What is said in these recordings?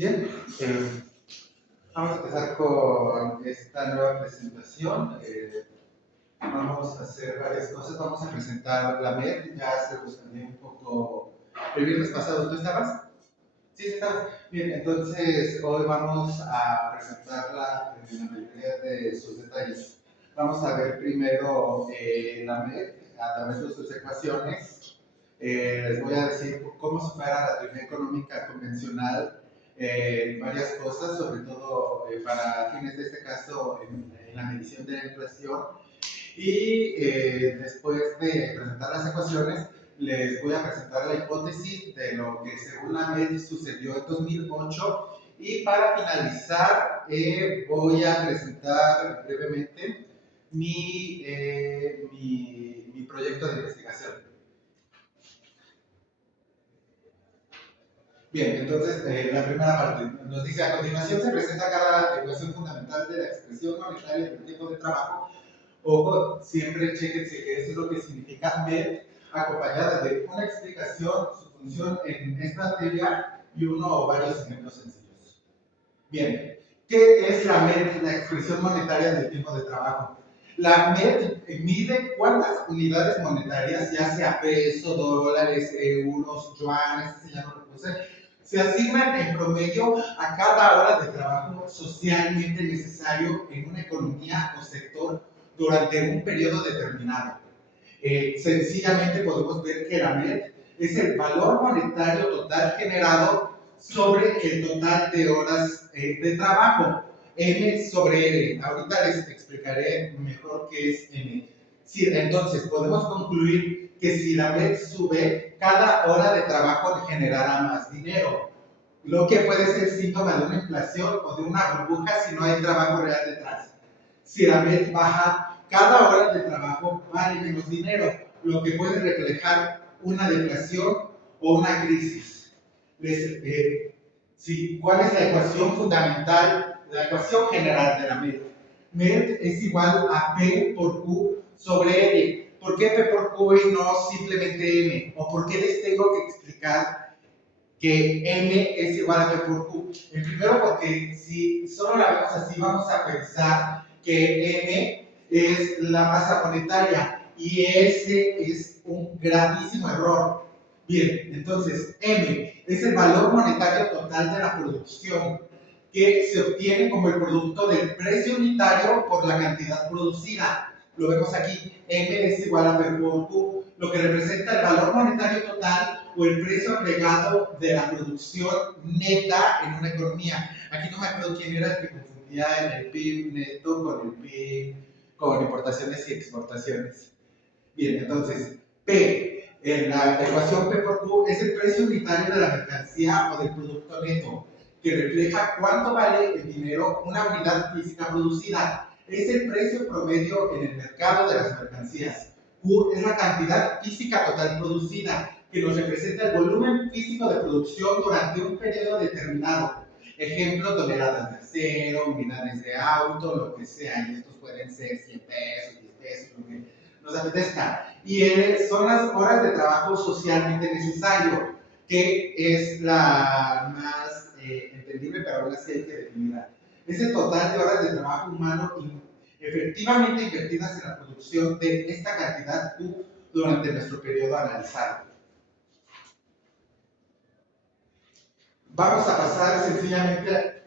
Bien, vamos a empezar con esta nueva presentación. Vamos a hacer varias cosas. Vamos a presentar la MED. Ya se los cambié un poco el viernes pasado. ¿Tú estabas? Sí, sí estabas. Bien, entonces hoy vamos a presentarla en la mayoría de sus detalles. Vamos a ver primero la MED a través de sus ecuaciones. Les voy a decir cómo supera la teoría económica convencional varias cosas, sobre todo para fines de este caso en la medición de la inflación. Y después de presentar las ecuaciones, les voy a presentar la hipótesis de lo que según la MED sucedió en 2008. Y para finalizar, voy a presentar brevemente mi proyecto de investigación. Bien, entonces la primera parte nos dice: a continuación se presenta cada ecuación fundamental de la expresión monetaria del tiempo de trabajo. Ojo, siempre chequense que esto es lo que significa MED, acompañada de una explicación, su función en esta teoría y uno o varios ejemplos sencillos. Bien, ¿qué es la MED, la expresión monetaria del tiempo de trabajo? La MED mide cuántas unidades monetarias, ya sea peso, dólares, euros, yuanes, ya no lo puse, se asignan en promedio a cada hora de trabajo socialmente necesario en una economía o sector durante un periodo determinado. Sencillamente podemos ver que la MED es el valor monetario total generado sobre el total de horas de trabajo. M sobre L. Ahorita les explicaré mejor qué es M. Sí, entonces, podemos concluir que si la MED sube, cada hora de trabajo generará más dinero, lo que puede ser síntoma de una inflación o de una burbuja si no hay trabajo real detrás. Si la MED baja, cada hora de trabajo vale menos dinero, lo que puede reflejar una deflación o una crisis. ¿Cuál es la ecuación fundamental, la ecuación general de la MED? MED es igual a P por Q sobre L. ¿Por qué P por Q y no simplemente M? ¿O por qué les tengo que explicar que M es igual a P por Q? Primero, porque si solo la vemos así, vamos a pensar que M es la masa monetaria y ese es un gravísimo error. Bien, entonces M es el valor monetario total de la producción que se obtiene como el producto del precio unitario por la cantidad producida. Lo vemos aquí, M es igual a P por Q, lo que representa el valor monetario total o el precio agregado de la producción neta en una economía. Aquí no me acuerdo quién era el que confundía el PIB neto con el PIB con importaciones y exportaciones. Bien, entonces, P, en la ecuación P por Q, es el precio unitario de la mercancía o del producto neto, que refleja cuánto vale el dinero una unidad física producida. Es el precio promedio en el mercado de las mercancías. Q es la cantidad física total producida, que nos representa el volumen físico de producción durante un periodo determinado. Ejemplo, toneladas de acero, unidades de auto, lo que sea, y estos pueden ser 100 pesos, 10 pesos, lo que nos apetezca. Y son las horas de trabajo socialmente necesario, que es la más entendible, pero aún así hay que definirla. Es el total de horas de trabajo humano efectivamente invertidas en la producción de esta cantidad Q durante nuestro periodo analizado. Vamos a pasar sencillamente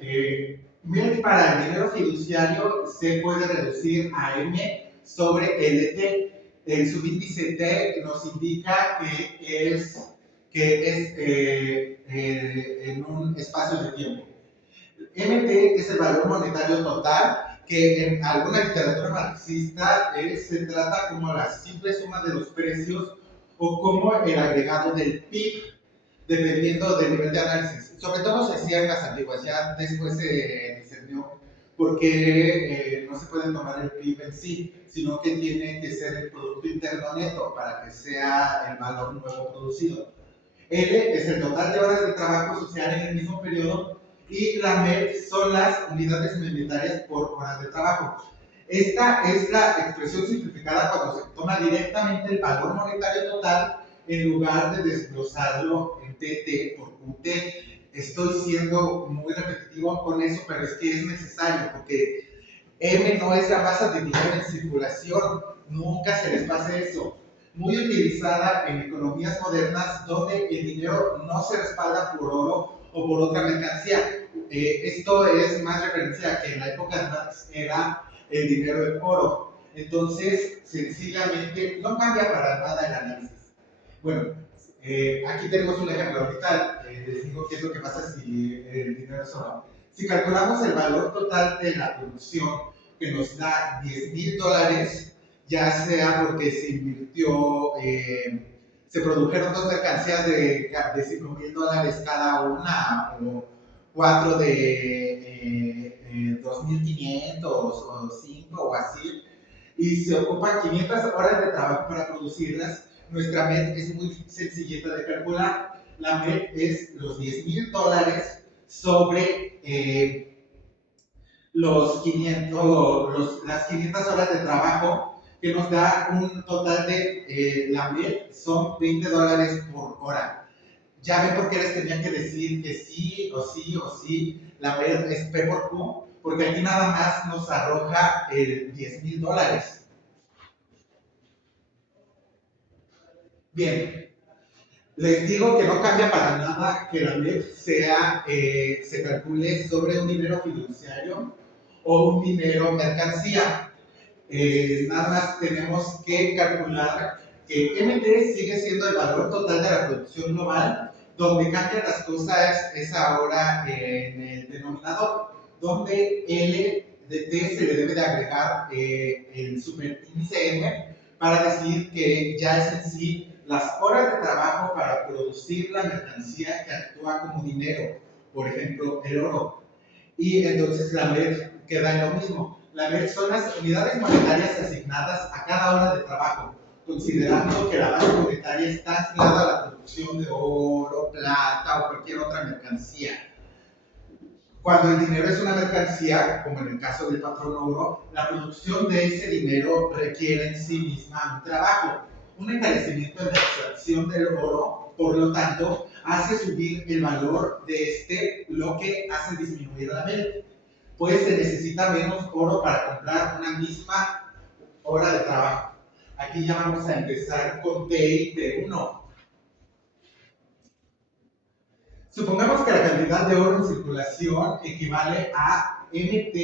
MED para el dinero fiduciario se puede reducir a M sobre LT. El subíndice T nos indica que es en un espacio de tiempo. MT es el valor monetario total, que en alguna literatura marxista se trata como la simple suma de los precios o como el agregado del PIB, dependiendo del nivel de análisis. Sobre todo se hacían las antiguas, ya después se discernió por qué no se puede tomar el PIB en sí, sino que tiene que ser el Producto Interno Neto para que sea el valor nuevo producido. L es el total de horas de trabajo social en el mismo periodo y la MED son las unidades monetarias por horas de trabajo. Esta es la expresión simplificada cuando se toma directamente el valor monetario total en lugar de desglosarlo en TT por QT. estoy siendo muy repetitivo con eso, pero es que es necesario, porque M no es la masa de dinero en circulación, nunca se les pase eso. Muy utilizada en economías modernas donde el dinero no se respalda por oro o por otra mercancía. Esto es más referencia a que en la época de Marx era el dinero en oro. Entonces, sencillamente, no cambia para nada el análisis. Bueno, aquí tenemos un ejemplo. Ahorita les digo qué es lo que pasa si el dinero es oro. Si calculamos el valor total de la producción que nos da $10,000, ya sea porque se invirtió, se produjeron dos mercancías de $5,000 cada una, o cuatro de 2,500 o 5 o así, y se ocupan 500 horas de trabajo para producirlas. Nuestra MET es muy sencillita de calcular. La MET es los $10,000 sobre las 500 horas de trabajo, que nos da un total de, la MET son $20 por hora. Ya ven por qué les tenía que decir que sí o sí o sí, la MET es P por Q, porque aquí nada más nos arroja el $10,000. Bien, les digo que no cambia para nada que la MEP se calcule sobre un dinero fiduciario o un dinero mercancía. Nada más tenemos que calcular que MT sigue siendo el valor total de la producción global. Donde cambian las cosas es ahora en el denominador, donde L de T se le debe de agregar el superíndice M para decir que ya es en sí las horas de trabajo para producir la mercancía que actúa como dinero, por ejemplo, el oro. Y entonces la MED queda en lo mismo. La MED son las unidades monetarias asignadas a cada hora de trabajo, considerando que la base monetaria está anclada a la producción de oro, plata o cualquier otra mercancía. Cuando el dinero es una mercancía, como en el caso del patrón oro, la producción de ese dinero requiere en sí misma un trabajo. Un encarecimiento en la extracción del oro, por lo tanto, hace subir el valor de este, lo que hace disminuir la MED. Pues se necesita menos oro para comprar una misma hora de trabajo. Aquí ya vamos a empezar con T y T1. Supongamos que la cantidad de oro en circulación equivale a MT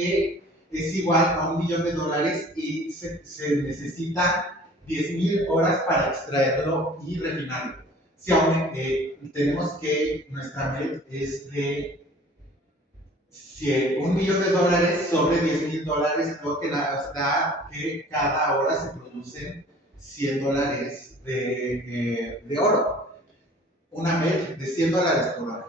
es igual a $1,000,000 y se necesitan 10,000 horas para extraerlo y refinarlo. Si aún tenemos que nuestra MET es de $1,000,000 sobre $10,000, lo que nos da que cada hora se producen $100 de oro. Una MET de $100 por hora.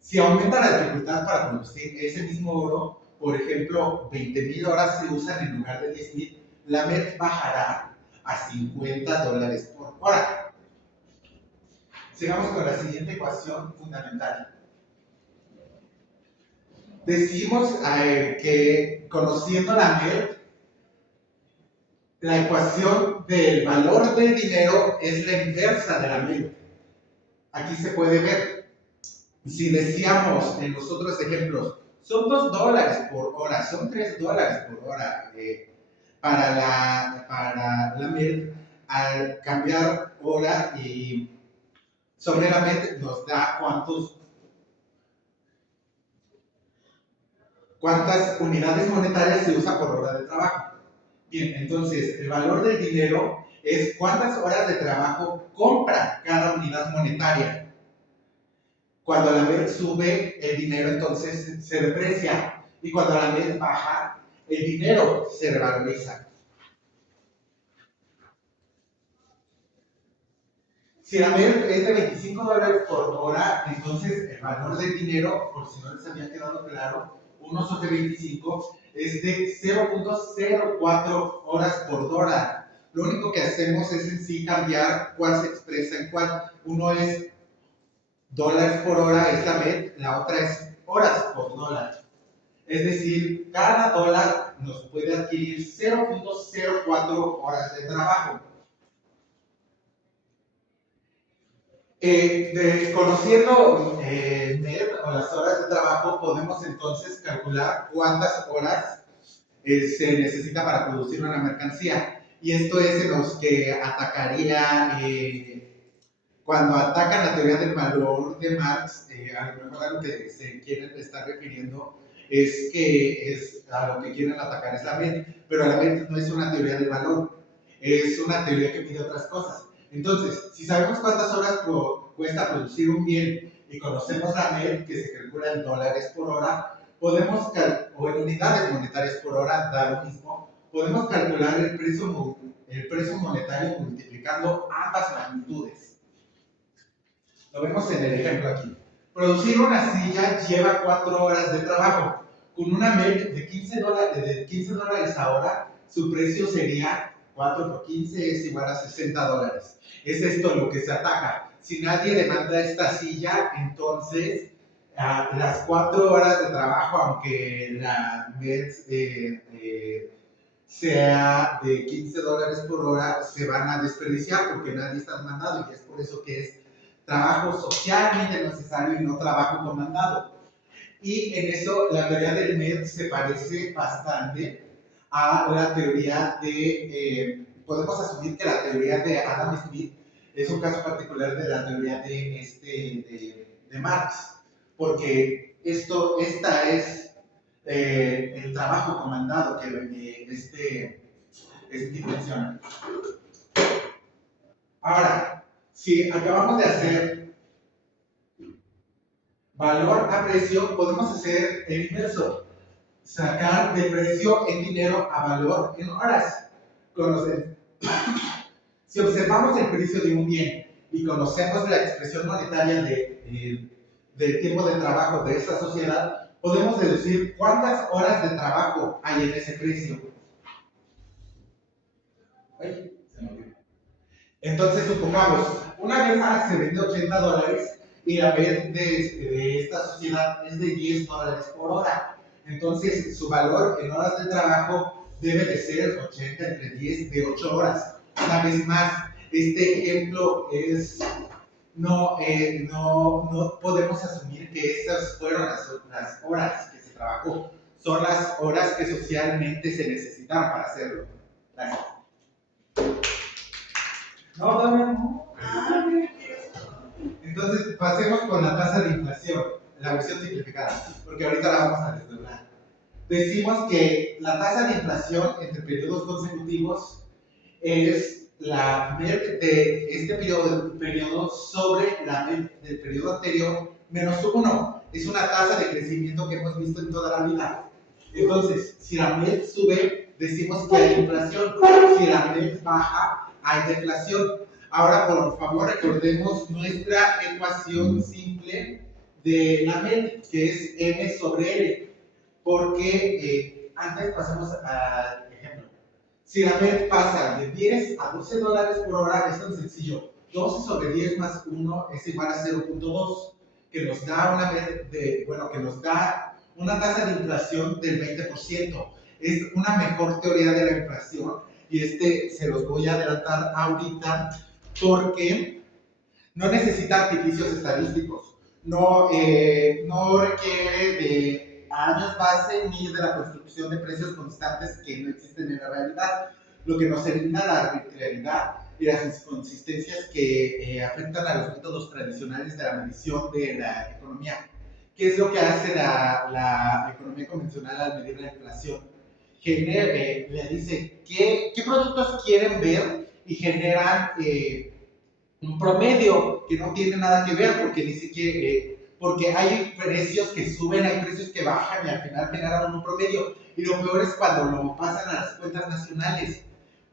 Si aumenta la dificultad para producir ese mismo oro, por ejemplo, 20,000 horas se usan en lugar de 10,000, la MET bajará a $50 por hora. Sigamos con la siguiente ecuación fundamental. Decimos que conociendo la MET, la ecuación del valor del dinero es la inversa de la MET. Aquí se puede ver. Si decíamos en los otros ejemplos, son $2 por hora, son $3 por hora para la MED, al cambiar hora y sobre la MED nos da cuántas unidades monetarias se usa por hora de trabajo. Bien, entonces el valor del dinero es cuántas horas de trabajo compra cada unidad monetaria. Cuando la MED sube, el dinero entonces se deprecia. Y cuando la MED baja, el dinero se revaloriza. Si la MED es de $25 por hora, entonces el valor del dinero, por si no les había quedado claro, 1 sobre 25 es de 0.04 horas por dólar. Lo único que hacemos es en sí cambiar cuál se expresa en cuál. Uno es dólares por hora, es la MED, la otra es horas por dólar. Es decir, cada dólar nos puede adquirir 0.04 horas de trabajo. Conociendo MED o las horas de trabajo, podemos entonces calcular cuántas horas se necesita para producir una mercancía. Y esto es en los que atacaría, cuando atacan la teoría del valor de Marx, a lo mejor a lo que se quieren estar refiriendo es que a lo que quieren atacar es la mente, pero la mente no es una teoría del valor, es una teoría que pide otras cosas. Entonces, si sabemos cuántas horas cuesta producir un bien y conocemos la mente, que se calcula en dólares por hora, podemos o en unidades monetarias por hora, da lo mismo, podemos calcular el precio monetario multiplicando ambas magnitudes. Lo vemos en el ejemplo aquí. Producir una silla lleva 4 horas de trabajo. Con una MEC de $15 ahora, su precio sería 4 por 15 es igual a $60. Es esto lo que se ataca. Si nadie demanda esta silla, entonces las 4 horas de trabajo, aunque la MEC sea de $15 por hora, se van a desperdiciar porque nadie está demandado, y es por eso que es trabajo socialmente necesario y no trabajo comandado. Y en eso la teoría del MED se parece bastante a la teoría de, podemos asumir que la teoría de Adam Smith es un caso particular de la teoría de Marx, porque esta es el trabajo comandado que Smith menciona. Ahora, si acabamos de hacer valor a precio, podemos hacer el inverso. Sacar de precio en dinero a valor en horas. Si observamos el precio de un bien y conocemos la expresión monetaria del tiempo de trabajo de esa sociedad, podemos deducir cuántas horas de trabajo hay en ese precio. Entonces, supongamos, una vez se vende $80 y la vez de esta sociedad es de $10 por hora. Entonces, su valor en horas de trabajo debe de ser 80 entre 10 de 8 horas. Una vez más, este ejemplo es, no podemos asumir que esas fueron las horas que se trabajó. Son las horas que socialmente se necesitaron para hacerlo. Gracias. No. Entonces, pasemos con la tasa de inflación, la versión simplificada, porque ahorita la vamos a desdoblar. Decimos que la tasa de inflación entre periodos consecutivos es la MED de este periodo sobre la MED del periodo anterior menos 1. Es una tasa de crecimiento que hemos visto en toda la vida. Entonces, si la MED sube, decimos que hay inflación. Si la MED baja, hay deflación. Ahora, por favor, recordemos nuestra ecuación simple de la MED, que es M sobre L, porque antes pasamos al ejemplo. Si la MED pasa de 10 a $12 por hora, es tan sencillo. 12 sobre 10 más 1 es igual a 0.2, que nos da una MED que nos da una tasa de inflación del 20%. Es una mejor teoría de la inflación, y se los voy a adelantar ahorita, porque no necesita artificios estadísticos, no requiere de años base ni de la construcción de precios constantes que no existen en la realidad, lo que nos elimina la arbitrariedad y las inconsistencias que afectan a los métodos tradicionales de la medición de la economía. ¿Qué es lo que hace la economía convencional al medir la inflación? Le dice qué productos quieren ver y generan un promedio que no tiene nada que ver, porque ni siquiera porque hay precios que suben, hay precios que bajan y al final generan un promedio. Y lo peor es cuando lo pasan a las cuentas nacionales,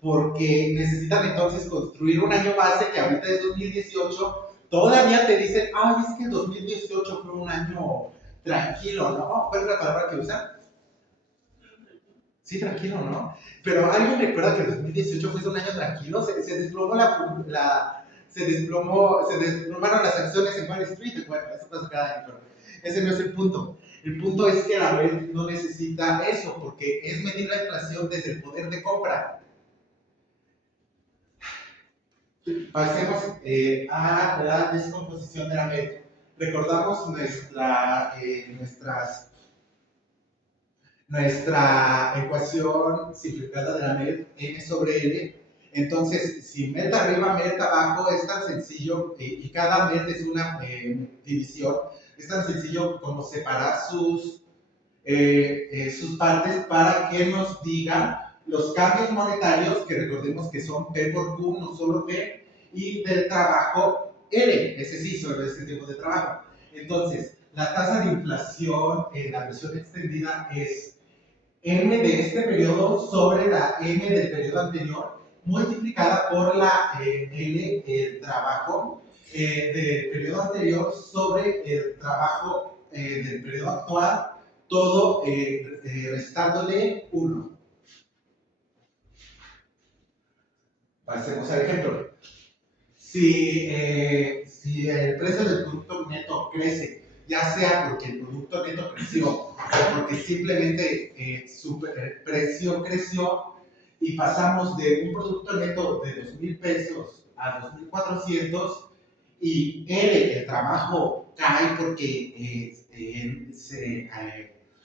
porque necesitan entonces construir un año base que ahorita es 2018. Todavía te dicen, ay, es que el 2018 fue un año tranquilo, ¿no? ¿Cuál es la palabra que usan? Sí, tranquilo, ¿no? Pero ¿alguien recuerda que el 2018 fue un año tranquilo? Se desplomaron las acciones en Wall Street. Bueno, eso pasa cada año, pero ese no es el punto. El punto es que la red no necesita eso, porque es medir la inflación desde el poder de compra. Pasemos a la descomposición de la MED. Recordamos nuestra ecuación simplificada de la MED, M sobre L. Entonces, si MED arriba, MED abajo, es tan sencillo, y cada MED es una división, es tan sencillo como separar sus partes para que nos digan los cambios monetarios, que recordemos que son P por Q, no solo P, y del trabajo L, ese sí, sobre este tipo de trabajo. Entonces, la tasa de inflación en la versión extendida es M de este periodo sobre la M del periodo anterior, multiplicada por la L, el trabajo del periodo anterior, sobre el trabajo del periodo actual, todo restándole 1. Pasemos al ejemplo. Si el precio del producto neto crece, ya sea porque el producto neto creció o porque simplemente el precio creció y pasamos de un producto neto de 2,000 pesos a 2,400 y el trabajo cae porque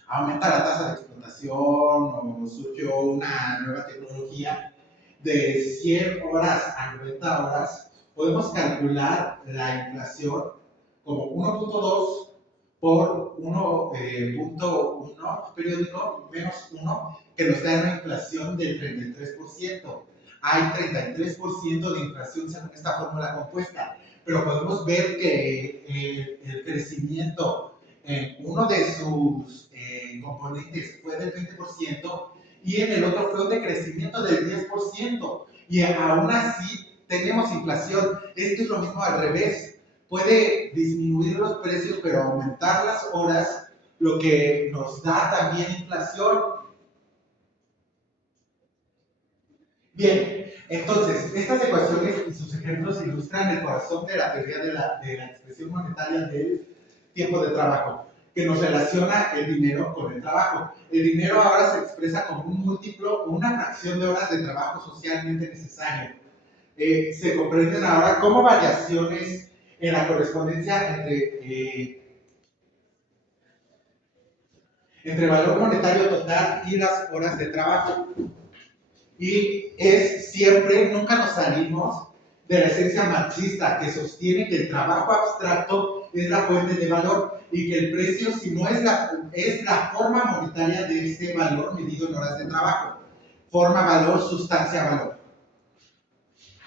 aumenta la tasa de explotación o surgió una nueva tecnología, de 100 horas a 90 horas, podemos calcular la inflación como 1,2 por 1,1 periódico menos 1, que nos da una inflación del 33%. Hay 33% de inflación según esta fórmula compuesta, pero podemos ver que el crecimiento en uno de sus componentes fue del 20%, y en el otro fue un decrecimiento del 10%, y aún así tenemos inflación. Esto es lo mismo al revés. Puede disminuir los precios, pero aumentar las horas, lo que nos da también inflación. Bien, entonces, estas ecuaciones y sus ejemplos ilustran el corazón de la teoría de la expresión monetaria del tiempo de trabajo, que nos relaciona el dinero con el trabajo. El dinero ahora se expresa como un múltiplo o una fracción de horas de trabajo socialmente necesario. Se comprenden ahora como variaciones en la correspondencia entre valor monetario total y las horas de trabajo. Y es siempre, nunca nos salimos de la esencia marxista, que sostiene que el trabajo abstracto es la fuente de valor y que el precio, si no es la forma monetaria de ese valor medido en horas de trabajo. Forma valor, sustancia valor.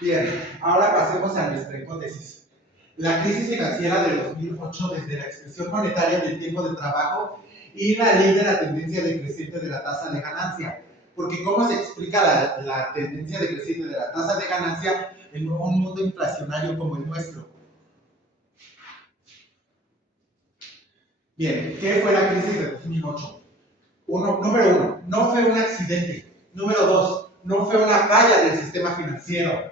Bien, ahora pasemos a nuestra hipótesis. La crisis financiera de 2008, desde la expresión monetaria del tiempo de trabajo y la ley de la tendencia decreciente de la tasa de ganancia. Porque ¿cómo se explica la tendencia decreciente de la tasa de ganancia en un mundo inflacionario como el nuestro? Bien, ¿qué fue la crisis de 2008? Número uno, no fue un accidente. Número dos, no fue una falla del sistema financiero.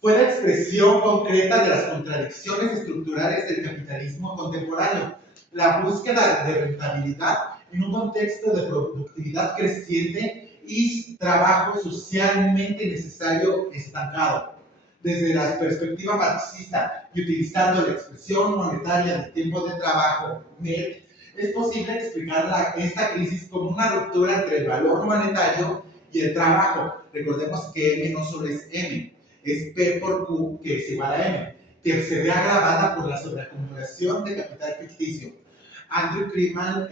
Fue la expresión concreta de las contradicciones estructurales del capitalismo contemporáneo. La búsqueda de rentabilidad en un contexto de productividad creciente y trabajo socialmente necesario estancado. Desde la perspectiva marxista y utilizando la expresión monetaria del tiempo de trabajo, MET, es posible explicar esta crisis como una ruptura entre el valor monetario y el trabajo. Recordemos que M no solo es M, es P por Q, que es igual a M, que se ve agravada por la sobreacumulación de capital ficticio. Andrew Friedman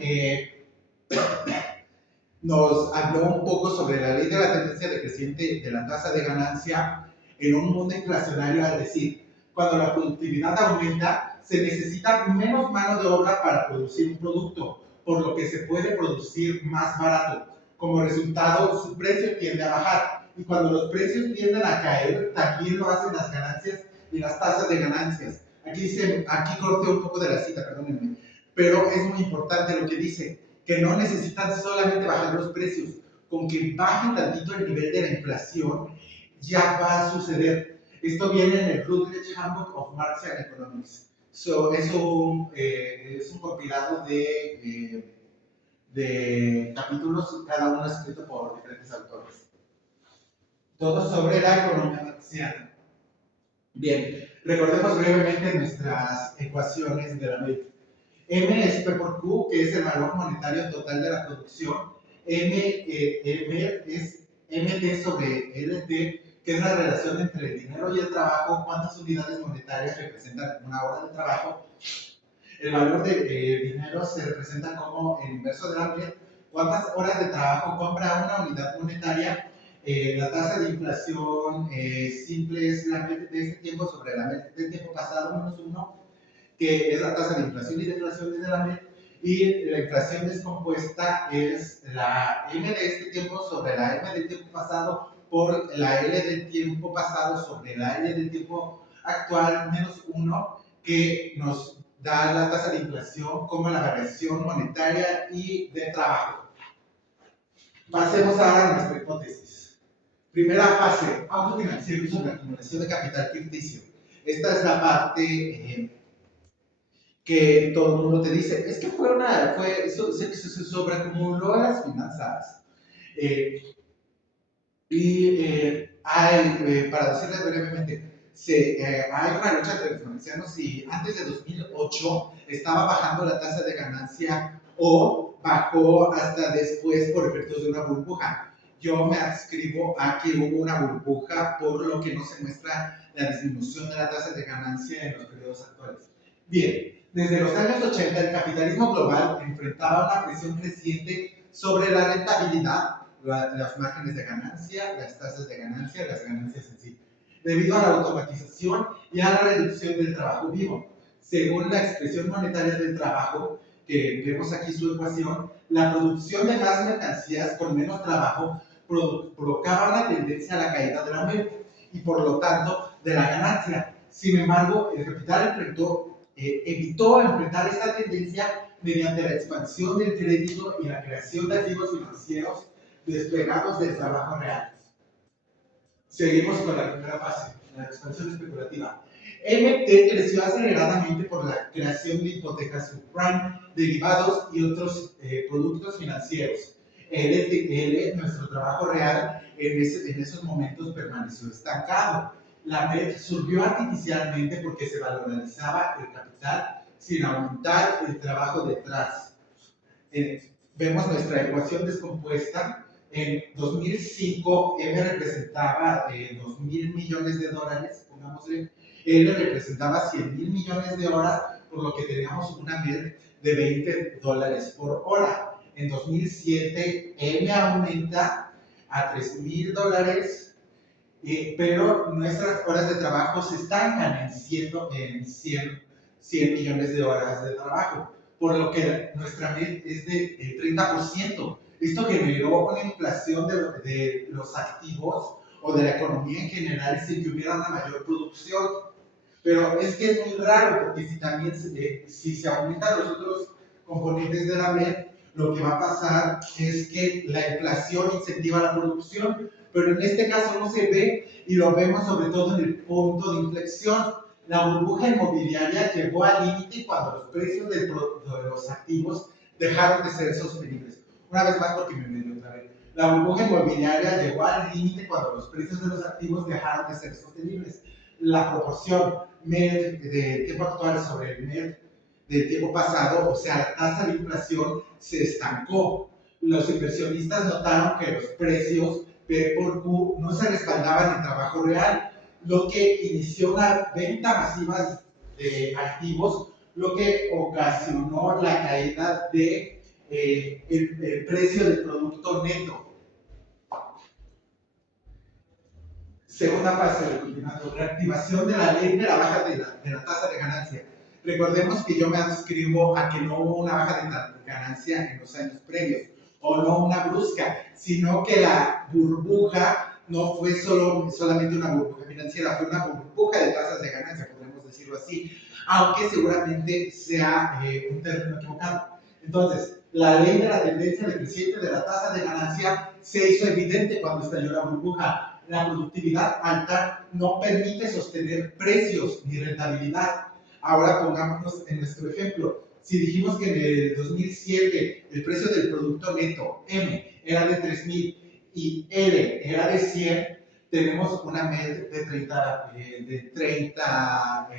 nos habló un poco sobre la ley de la tendencia decreciente de la tasa de ganancia en un mundo inflacionario, al decir, cuando la productividad aumenta, se necesita menos mano de obra para producir un producto, por lo que se puede producir más barato. Como resultado, su precio tiende a bajar. Y cuando los precios tienden a caer, también lo hacen las ganancias y las tasas de ganancias. Aquí corté un poco de la cita, perdónenme, pero es muy importante lo que dice, que no necesitan solamente bajar los precios, con que baje tantito el nivel de la inflación, ya va a suceder. Esto viene en el Routledge Handbook of Marxian Economics. Es un compilado de capítulos, cada uno escrito por diferentes autores. Todo sobre la economía marxiana. Bien, Recordemos brevemente nuestras ecuaciones de la MED. M es P por Q, que es el valor monetario total de la producción. M es MT sobre LT, que es la relación entre el dinero y el trabajo, cuántas unidades monetarias representan una hora de trabajo. El valor de dinero se representa como el inverso de la MED, cuántas horas de trabajo compra una unidad monetaria. La tasa de inflación simple es la MED de este tiempo sobre la MED del tiempo pasado menos 1, que es la tasa de inflación y deflación desde la MED, y la inflación descompuesta es la M de este tiempo sobre la M del tiempo pasado por la L del tiempo pasado sobre la L del tiempo actual menos 1, que nos da la tasa de inflación como la variación monetaria y de trabajo. Pasemos ahora a nuestra hipótesis. Primera fase, autofinanciamiento sobre acumulación de capital ficticio. Esta es la parte que todo el mundo te dice, es que se sobreacumuló las finanzas. Para decirles brevemente, hay una lucha entre los financieros y antes de 2008 estaba bajando la tasa de ganancia o bajó hasta después por efectos de una burbuja. Yo me adscribo a que hubo una burbuja por lo que no se muestra la disminución de la tasa de ganancia en los periodos actuales. Bien, desde los años 80 el capitalismo global enfrentaba una presión creciente sobre la rentabilidad, los márgenes de ganancia, las tasas de ganancia, las ganancias en sí, debido a la automatización y a la reducción del trabajo vivo. Según la expresión monetaria del trabajo, que vemos aquí su ecuación, la producción de más mercancías con menos trabajo provocaba una tendencia a la caída de la MED y por lo tanto de la ganancia. Sin embargo, el capital evitó enfrentar esta tendencia mediante la expansión del crédito y la creación de activos financieros despegados del trabajo real. Seguimos con la primera fase, la expansión especulativa. MT creció aceleradamente por la creación de hipotecas subprime, derivados y otros productos financieros. LTL, nuestro trabajo real, en esos momentos permaneció estancado. La MED surgió artificialmente porque se valorizaba el capital sin aumentar el trabajo detrás. Vemos nuestra ecuación descompuesta. En 2005, M representaba 2.000 millones de dólares, pongámosle. L representaba 100.000 millones de horas, por lo que teníamos una MED de 20 dólares por hora. En 2007, M aumenta a 3.000 dólares, pero nuestras horas de trabajo se estancan en 100 millones de horas de trabajo, por lo que nuestra MED es de 30%. Esto generó una inflación de los activos o de la economía en general sin que hubiera una mayor producción. Pero es que es muy raro, porque si se aumentan los otros componentes de la MED, lo que va a pasar es que la inflación incentiva la producción, pero en este caso no se ve y lo vemos sobre todo en el punto de inflexión. La burbuja inmobiliaria llegó al límite cuando los precios de los activos dejaron de ser sostenibles. Una vez más, porque me medio otra vez. La burbuja inmobiliaria llegó al límite cuando los precios de los activos dejaron de ser sostenibles. La proporción MED del tiempo actual sobre el MED del tiempo pasado, o sea, la tasa de inflación se estancó. Los inversionistas notaron que los precios P por Q no se respaldaban en trabajo real, lo que inició una venta masiva de activos, lo que ocasionó la caída de el precio del producto neto. Segunda fase, reactivación de la ley de la baja de la tasa de ganancia. Recordemos que yo me adscribo a que no hubo una baja de ganancia en los años previos, o no una brusca, sino que la burbuja no fue solamente una burbuja financiera, fue una burbuja de tasas de ganancia, podemos decirlo así, aunque seguramente sea un término equivocado. Entonces, la ley de la tendencia decreciente de la tasa de ganancia se hizo evidente cuando estalló la burbuja. La productividad alta no permite sostener precios ni rentabilidad. Ahora pongámonos en nuestro ejemplo. Si dijimos que en el 2007 el precio del producto neto M era de 3.000 y L era de 100, tenemos una MED de 30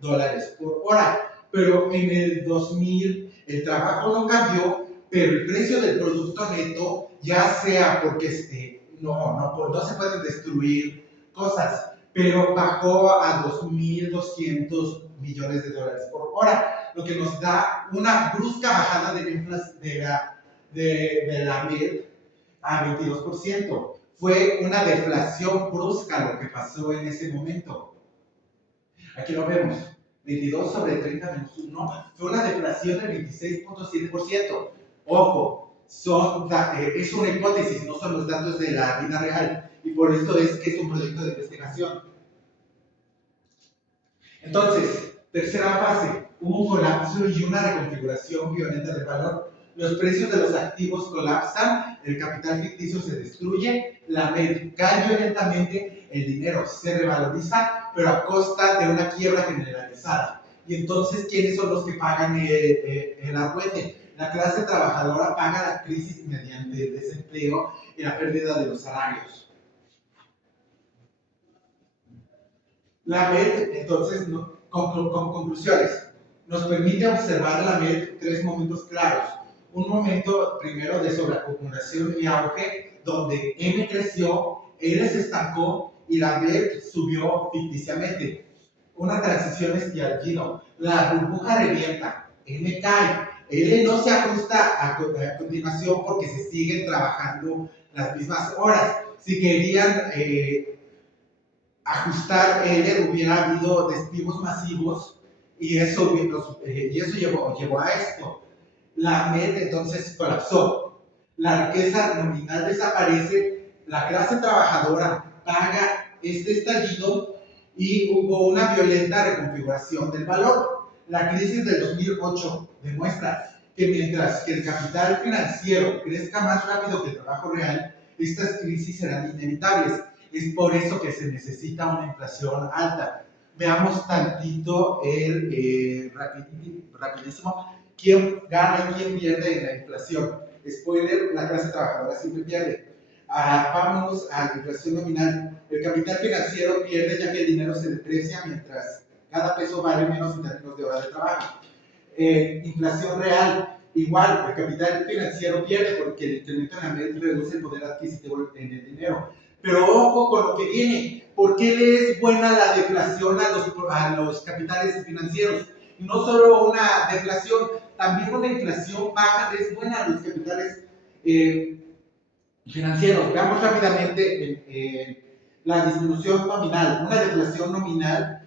dólares por hora. Pero en el 2000 el trabajo no cambió, pero el precio del producto neto, ya sea porque no se pueden destruir cosas, pero bajó a 2.200 millones de dólares por hora, lo que nos da una brusca bajada de la MED a 22%. Fue una deflación brusca lo que pasó en ese momento. Aquí lo vemos. 22 sobre 30 menos 1, fue una deflación del 26.7%. Ojo, es una hipótesis, no son los datos de la vida real, y por esto es que es un proyecto de investigación. Entonces, tercera fase, hubo un colapso y una reconfiguración violenta del valor. Los precios de los activos colapsan, el capital ficticio se destruye, la MED cae violentamente, el dinero se revaloriza, pero a costa de una quiebra generalizada. Y entonces, ¿quiénes son los que pagan el arruete? La clase trabajadora paga la crisis mediante el desempleo y la pérdida de los salarios. La MED, entonces, con conclusiones, nos permite observar la MED tres momentos claros. Un momento primero de sobreacumulación y auge, donde M creció, L se estancó y la MED subió ficticiamente. Una transición estallido. La burbuja revienta, M cae, L no se ajusta a continuación porque se siguen trabajando las mismas horas. Si querían ajustar L, hubiera habido despidos masivos y eso llevó a esto. La MED entonces colapsó. La riqueza nominal desaparece, la clase trabajadora paga este estallido y hubo una violenta reconfiguración del valor. La crisis del 2008 demuestra que mientras que el capital financiero crezca más rápido que el trabajo real, estas crisis serán inevitables. Es por eso que se necesita una inflación alta. Veamos tantito rapidísimo quién gana y quién pierde en la inflación. Spoiler, la clase trabajadora siempre pierde. Vámonos a la inflación nominal. El capital financiero pierde ya que el dinero se deprecia mientras cada peso vale menos en términos de horas de trabajo. Inflación real, igual, el capital financiero pierde porque el incremento en la MED reduce el poder adquisitivo en el dinero. Pero ojo con lo que viene. ¿Por qué le es buena la deflación a los capitales financieros? Y no solo una deflación, también una inflación baja es buena a los capitales financieros. Veamos rápidamente la disminución nominal. Una deflación nominal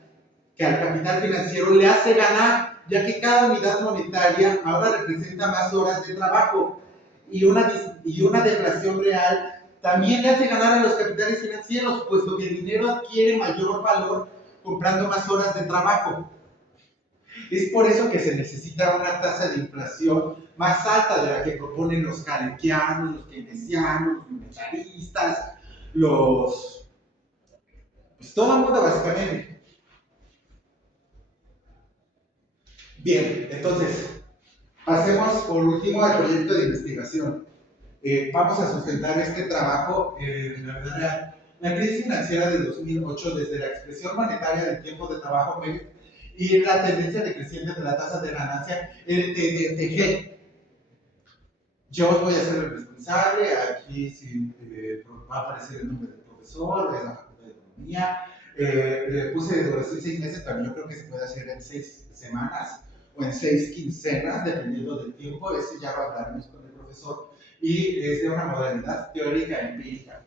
que al capital financiero le hace ganar, ya que cada unidad monetaria ahora representa más horas de trabajo. Y una deflación real también le hace ganar a los capitales financieros, puesto que el dinero adquiere mayor valor comprando más horas de trabajo. Es por eso que se necesita una tasa de inflación más alta de la que proponen los calenquianos, los keynesianos, los monetaristas, pues todo el mundo básicamente. Bien, entonces, pasemos por último al proyecto de investigación. Vamos a sustentar este trabajo en la vida real. La crisis financiera de 2008, desde la expresión monetaria del tiempo de trabajo medio y la tendencia decreciente de la tasa de ganancia, el TDTG. Yo os voy a ser el responsable, aquí sí, va a aparecer el nombre del profesor, es la Facultad de Economía. Le puse de duración 6 meses, pero yo creo que se puede hacer en 6 semanas o en 6 quincenas, dependiendo del tiempo. Eso ya lo hablaremos con el profesor. Y es de una modalidad teórica e empírica.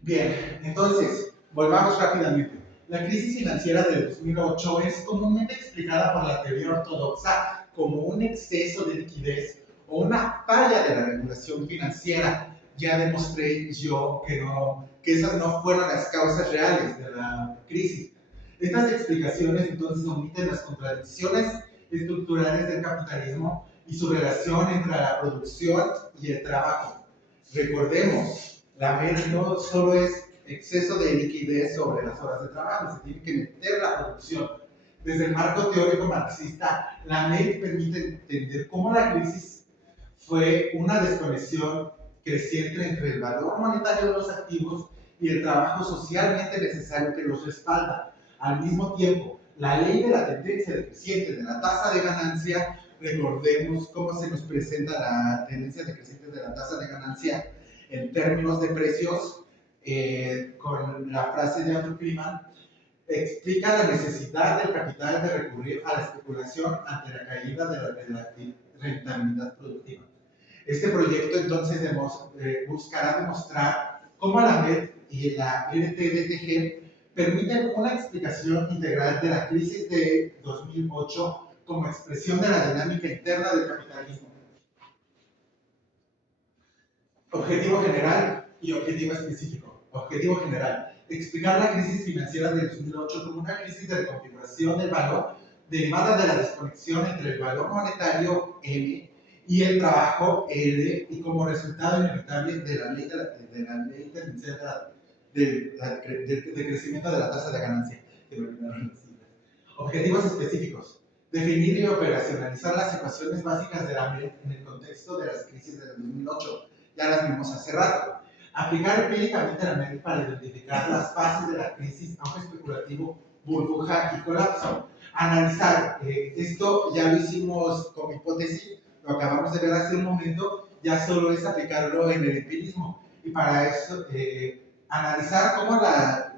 Bien, entonces, volvamos rápidamente. La crisis financiera del 2008 es comúnmente explicada por la teoría ortodoxa como un exceso de liquidez o una falla de la regulación financiera. Ya demostré yo que esas no fueron las causas reales de la crisis. Estas explicaciones entonces omiten las contradicciones estructurales del capitalismo y su relación entre la producción y el trabajo. Recordemos, la MED no solo es exceso de liquidez sobre las horas de trabajo, se tiene que meter la producción. Desde el marco teórico marxista, la MED permite entender cómo la crisis fue una desconexión creciente entre el valor monetario de los activos y el trabajo socialmente necesario que los respalda. Al mismo tiempo, la ley de la tendencia decreciente de la tasa de ganancia, recordemos cómo se nos presenta la tendencia decreciente de la tasa de ganancia en términos de precios, con la frase de Andrew Freeman, explica la necesidad del capital de recurrir a la especulación ante la caída de la rentabilidad productiva. Este proyecto entonces buscará demostrar cómo la MED y la LTDTG permiten una explicación integral de la crisis de 2008 como expresión de la dinámica interna del capitalismo. Objetivo general y objetivo específico. Objetivo general: explicar la crisis financiera de 2008 como una crisis de reconfiguración del valor derivada de la desconexión entre el valor monetario M y el trabajo L, y como resultado inevitable de la ley de crecimiento de la tasa de ganancia. Objetivos específicos: definir y operacionalizar las ecuaciones básicas de la MED en el contexto de las crisis del 2008. Ya las vimos hace rato. Aplicar empíricamente la MED para identificar las fases de la crisis, auge especulativo, burbuja y colapso. Analizar, esto ya lo hicimos como hipótesis, lo acabamos de ver hace un momento, ya solo es aplicarlo en el empirismo. Y para eso, analizar cómo la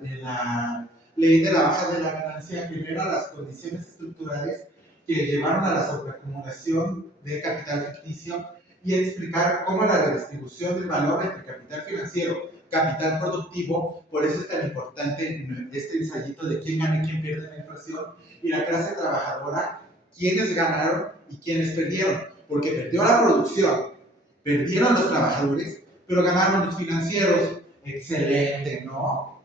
ley de la baja de la ganancia genera las condiciones estructurales que llevaron a la sobreacumulación de capital ficticio, y explicar cómo la redistribución del valor entre capital financiero, capital productivo, por eso es tan importante este ensayito de quién gana y quién pierde la inflación, y la clase trabajadora, quiénes ganaron y quiénes perdieron, porque perdió la producción, perdieron los trabajadores, pero ganaron los financieros. Excelente, ¿no?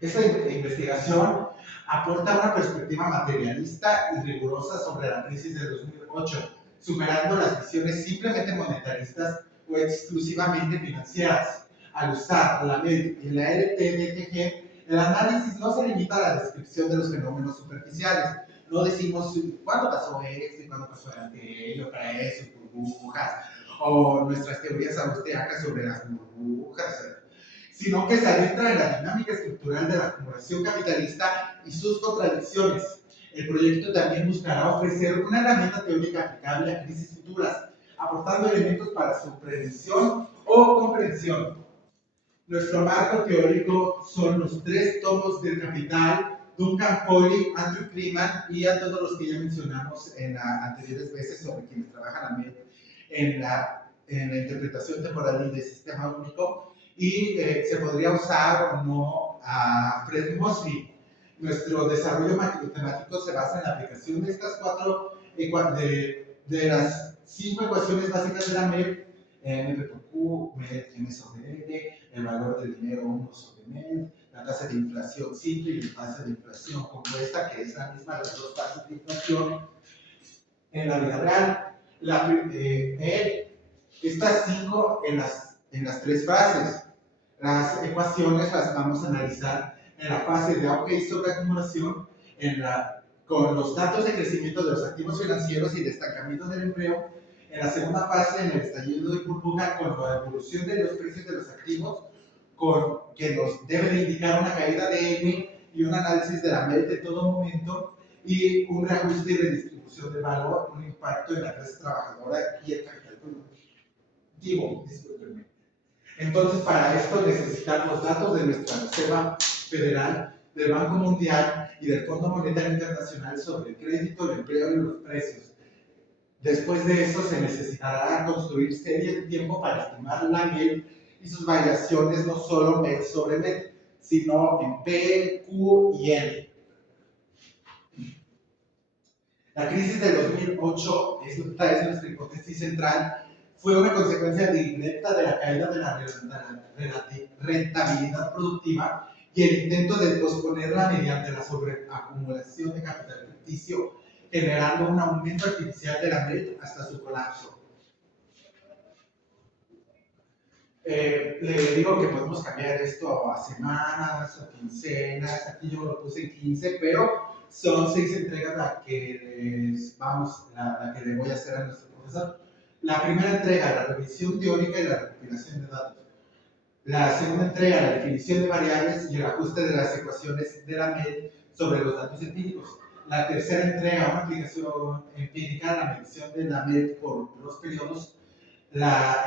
Esta investigación aporta una perspectiva materialista y rigurosa sobre la crisis de 2008, superando las visiones simplemente monetaristas o exclusivamente financieras. Al usar la MED y la LTDTG, el análisis no se limita a la descripción de los fenómenos superficiales. No decimos cuándo pasó esto y cuándo pasó aquello, precios, burbujas, o nuestras teorías austriacas sobre las burbujas, sino que se adentra en la dinámica estructural de la acumulación capitalista y sus contradicciones. El proyecto también buscará ofrecer una herramienta teórica aplicable a crisis futuras, aportando elementos para su predicción o comprensión. Nuestro marco teórico son los 3 tomos del Capital, Duncan Foley, Andrew Freeman y a todos los que ya mencionamos en anteriores veces sobre quienes trabajan en la interpretación temporal y de sistema único. Y se podría usar o no a Fred Mosley. Nuestro desarrollo matemático se basa en la aplicación de estas 4, de las 5 ecuaciones básicas de la MED: M por Q, MED, M sobre L, el valor del dinero 1 sobre MED, la tasa de inflación simple y la tasa de inflación compuesta, que es la misma de las 2 tasas de inflación en la vida real. Estas 5 en las 3 fases. Las ecuaciones las vamos a analizar en la fase de auge y sobreacumulación, con los datos de crecimiento de los activos financieros y de estancamiento del empleo. En la segunda fase, en el estallido de burbuja, con la evolución de los precios de los activos, que nos debe de indicar una caída de M y un análisis de la MED de todo momento, y un reajuste y redistribución de valor, un impacto en la clase trabajadora y el capital productivo. Discúlpenme. Entonces, para esto necesitamos datos de nuestra Reserva Federal, del Banco Mundial y del Fondo Monetario Internacional sobre el crédito, el empleo y los precios. Después de eso, se necesitará construir series de tiempo para estimar la MED y sus variaciones, no solo MED sobre MED, sino en P, Q y L. La crisis de 2008, esta es nuestra hipótesis central, fue una consecuencia directa de la caída de la rentabilidad productiva y el intento de posponerla mediante la sobreacumulación de capital ficticio, generando un aumento artificial de la MED hasta su colapso. Le digo que podemos cambiar esto a semanas, a quincenas. Aquí yo lo puse en 15, pero son 6 entregas la que le voy a hacer a nuestro profesor. La primera entrega, la revisión teórica y la recopilación de datos. La segunda entrega, la definición de variables y el ajuste de las ecuaciones de la MED sobre los datos empíricos. La tercera entrega, una aplicación empírica, la medición de la MED por los periodos. La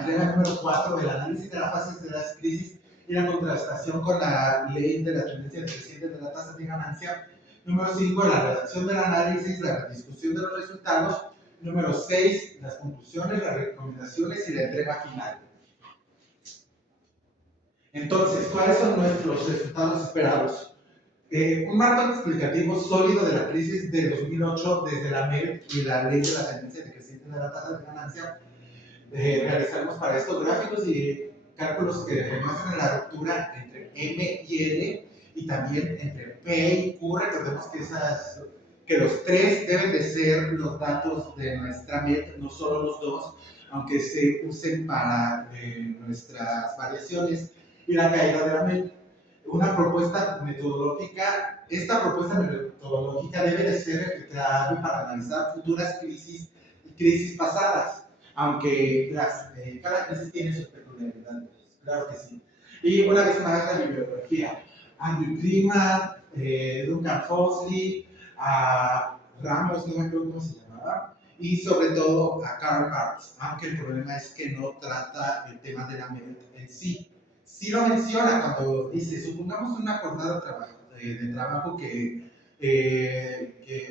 entrega número 4, el análisis de las fases de las crisis y la contrastación con la ley de la tendencia creciente de la tasa de ganancia. Número 5, la redacción del análisis, la discusión de los resultados. Número 6, las conclusiones, las recomendaciones y la entrega final. Entonces, ¿cuáles son nuestros resultados esperados? Un marco explicativo sólido de la crisis de 2008 desde la MED y la ley de la tendencia decreciente de la tasa de ganancia. Realizamos para estos gráficos y cálculos que demuestran la ruptura entre M y L y también entre P y Q. Recordemos que los tres deben de ser los datos de nuestra MED, no solo los dos, aunque se usen para nuestras variaciones, y la caída de la MED. Una propuesta metodológica, esta propuesta metodológica debe de ser replicable para analizar futuras crisis y crisis pasadas, aunque cada crisis tiene sus peculiaridades, claro que sí. Y una vez más la bibliografía, Andrew Klima, Duncan Fosley, a Ramos, no me acuerdo cómo se llamaba, y sobre todo a Karl Marx, aunque el problema es que no trata el tema de la MED en sí. Sí lo menciona cuando dice, supongamos una jornada de trabajo que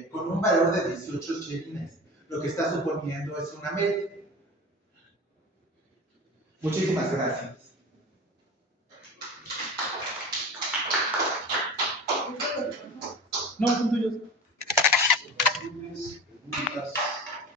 con un valor de 18 chelines, lo que está suponiendo es una MED. Muchísimas gracias. No, son tuyos.